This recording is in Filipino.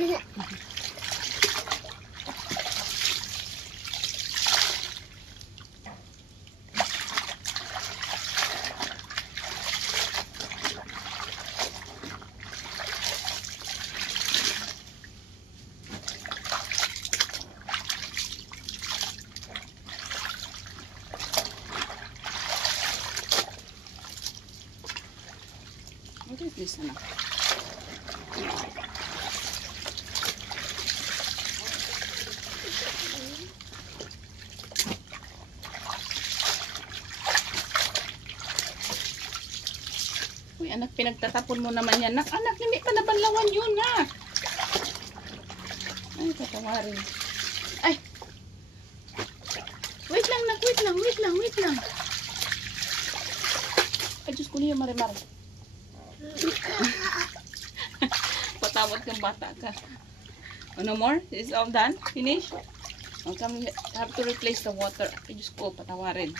What is this, anak? Uy, anak, pinagtatapon mo naman yan. Anak, hindi pa nabanlawan yun, nak. Ay, tatawarin. Ay! Wait lang, nak. Wait lang. Ay, Diyos ko niya, Marimar. Patawad kang bata ka. Oh, no more? Is it all done? Finish? Oh, come, have to replace the water. Ay, Diyos ko, patawarin.